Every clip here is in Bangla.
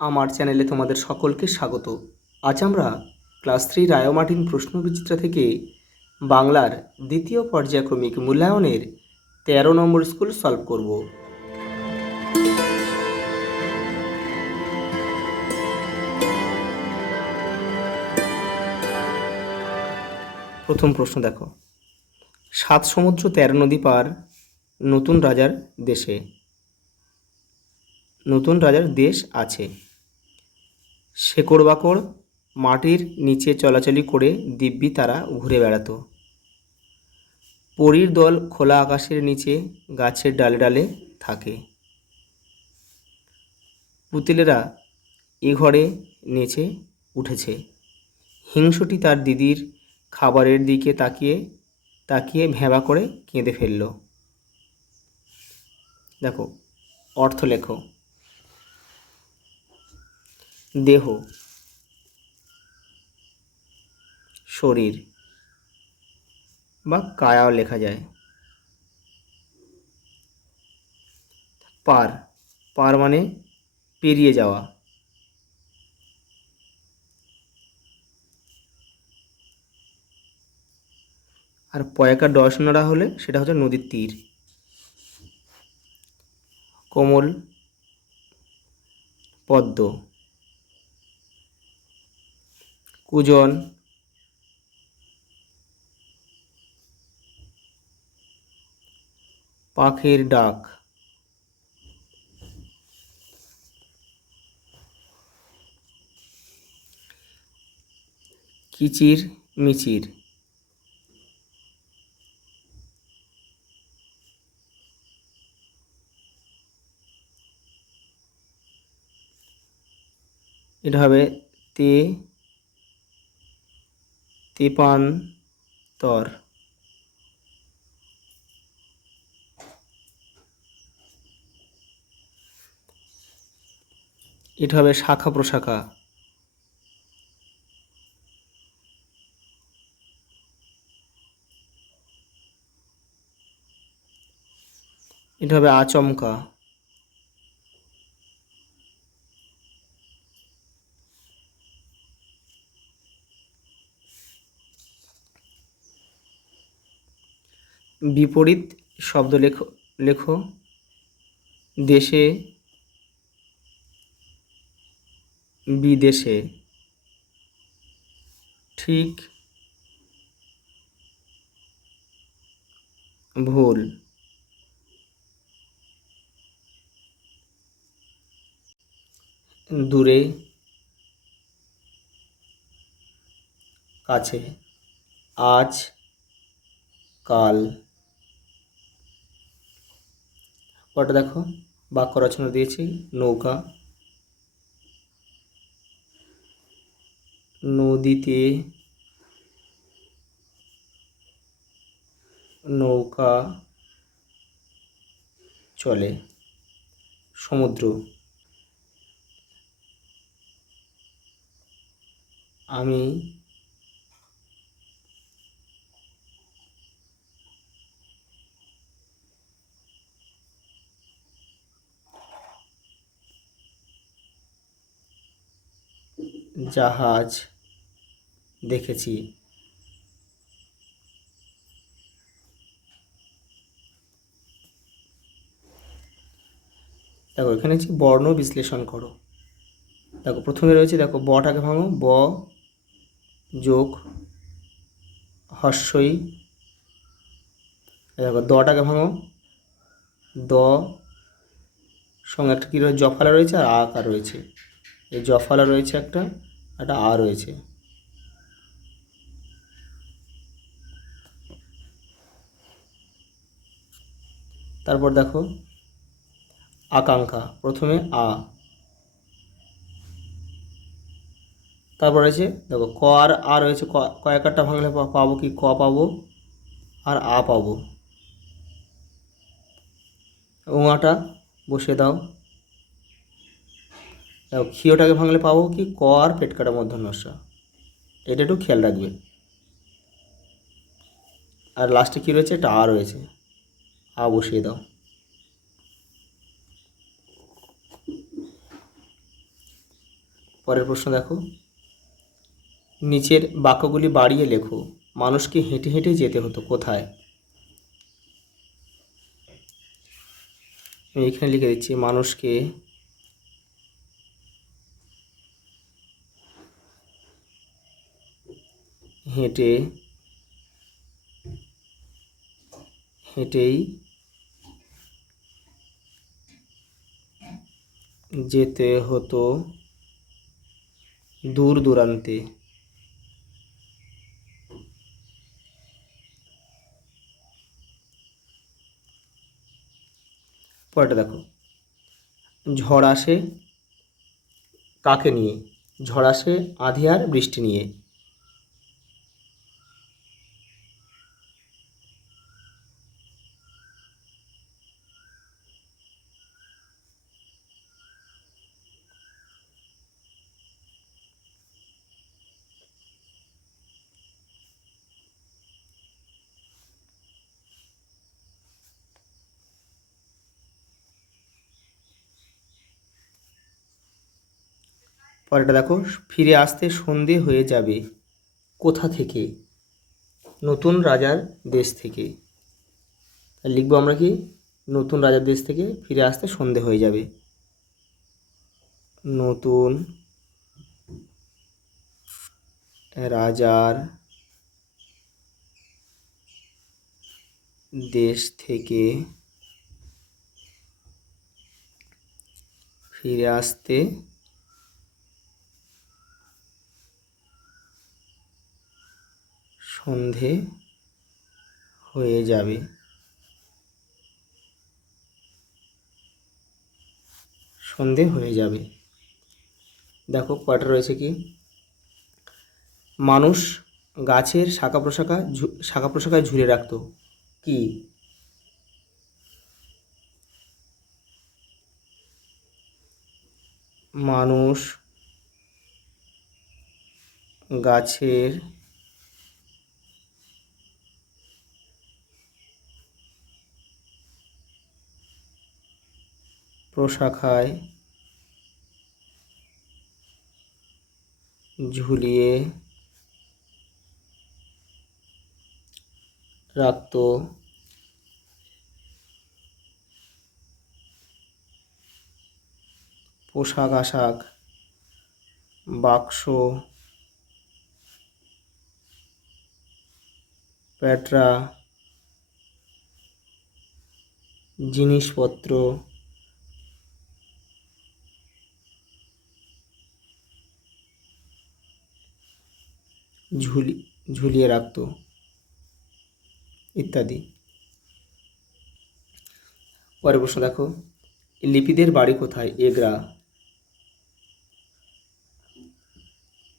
আমার চ্যানেলে তোমাদের সকলকে স্বাগত। আজ আমরা ক্লাস 3 রায়োমার্টিন প্রশ্নবিচিত্রা থেকে বাংলার দ্বিতীয় পর্যায়ক্রমিক মূল্যায়নের 13 নম্বর স্কুল সলভ করব। প্রথম প্রশ্ন দেখো, 7 সমুদ্র 13 নদী পার নতুন রাজার দেশ আছে। শেকড় বাকড় মাটির নিচে চলাচলি করে দিব্যি তারা ঘুরে বেড়াতো। পরীর দল খোলা আকাশের নিচে গাছের ডালে ডালে থাকে। পুতুলেরা এ ঘরে নেচে উঠেছে। হিংসুটি তার দিদির খাবারের দিকে তাকিয়ে ভ্যাবা করে কেঁদে ফেলল। দেখো, অর্থ লেখো। দেহ, শরীর বা কায়াও লেখা যায়। পার মানে পেরিয়ে যাওয়া। আর পয়াকার ডয়সনারা হলে সেটা হচ্ছে নদীর তীর। কোমল, পদ্ম। কুজন, পাখির ডাক। কিচির মিচির। এটা হবে তেপান্তর। এটা হবে শাখা প্রশাখা। এটা হবে আচমকা। বিপরীত শব্দ লেখো। দেশে, বিদেশে। ঠিক, ভুল। দূরে, কাছে। আজ, কাল। পরটা দেখো, বাক্য রচনা দিয়েছি। নৌকা, নদীতে নৌকা চলে। সমুদ্র, আমি জাহাজ দেখেছি। দেখো, এখানে হচ্ছে বর্ণ বিশ্লেষণ করো। দেখো, প্রথমে রয়েছে, দেখো বটাকে ভাঙো। ব যোগ হস্যই। দেখো, দটাকে ভাঙো। দ সঙ্গে একটা কী রয়েছে, জফালা রয়েছে আর আ আকার রয়েছে। এই জফালা রয়েছে একটা আ রয়েছে। তারপর দেখো আকাঙ্ক্ষা, প্রথমে আ, তারপর রয়েছে দেখো ক আর আ রয়েছে। ক একারটা ভাঙলে পাবো কি, ক পাবো আর আ পাবো। ওঙাটা বসিয়ে দাও। দেখো, ক্ষীয়টাকে ভাঙলে পাবো কি, ক আর পেট কাটা মূর্ধন্য ষ। এটা একটু খেয়াল রাখবে। আর লাস্টে কী রয়েছে, একটা আ রয়েছে, আ বসিয়ে দাও। পরের প্রশ্ন দেখো, নিচের বাক্যগুলি বাড়িয়ে লেখো। মানুষকে হেঁটে হেঁটে যেতে হতো কোথায়? আমি এখানে লিখে দিচ্ছি, মানুষকে হেঁটে হেঁটেই যেতে হতো দূর দূরান্তে। পরেরটা দেখো, ঝড় আসে কাকে নিয়ে? ঝড় আসে আঁধি আর বৃষ্টি নিয়ে। পরেরটা দেখো, ফিরে আসতে সন্ধে হয়ে যাবে কোথা থেকে? নতুন রাজার দেশ থেকে। লিখবো আমরা কি, নতুন রাজার দেশ থেকে ফিরে আসতে সন্ধে হয়ে যাবে। নতুন রাজার দেশ থেকে ফিরে আসতে সন্ধে হয়ে যাবে। সন্ধে হয়ে যাবে। দেখো কয়টা রয়েছে কি, মানুষ গাছের শাখা প্রশাখায় ঝুলে রাখতো কি? মানুষ গাছের প্রশাখায় ঝুলিয়ে রাখতো পোশাক আশাক, বাক্স, প্যাটরা, জিনিসপত্র ঝুলিয়ে রাখতো ইত্যাদি। পরের প্রশ্ন দেখো, লিপিদের বাড়ি কোথায়? এগরা,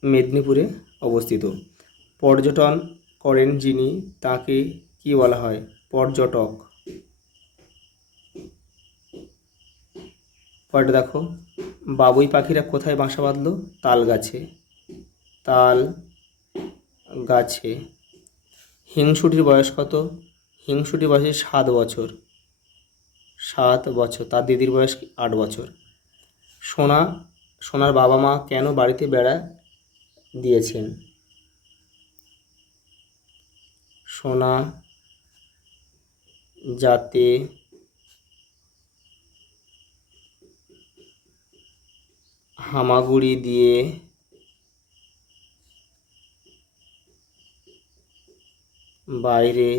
মেদিনীপুরে অবস্থিত। পর্যটন করেন যিনি তাকে কি বলা হয়? পর্যটক। পরেরটা দেখো, বাবুই পাখিরা কোথায় বাসা বাঁধলো? তাল গাছে। তাল গাছে। হিংসুটির বয়স কত? হিংসুটির বয়স 7 বছর। 7 বছর। তার দিদির বয়স 8 বছর। সোনার বাবা মা কেন বাড়িতে বেড়া দিয়েছেন? সোনা যাতে হামাগুড়ি দিয়ে বাইরে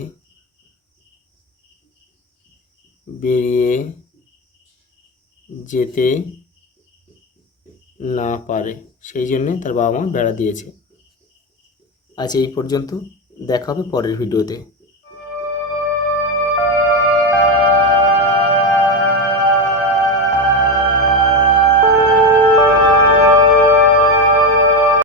বেরিয়ে যেতে না পারে, সেই জন্যে তার বাবা মা বেড়া দিয়েছে। আজ এই পর্যন্ত, দেখা হবে পরের ভিডিওতে।